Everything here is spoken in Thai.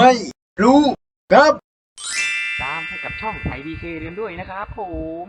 ไม่รู้ครับ ตามให้กับช่อง IDK เรียนด้วยนะครับผม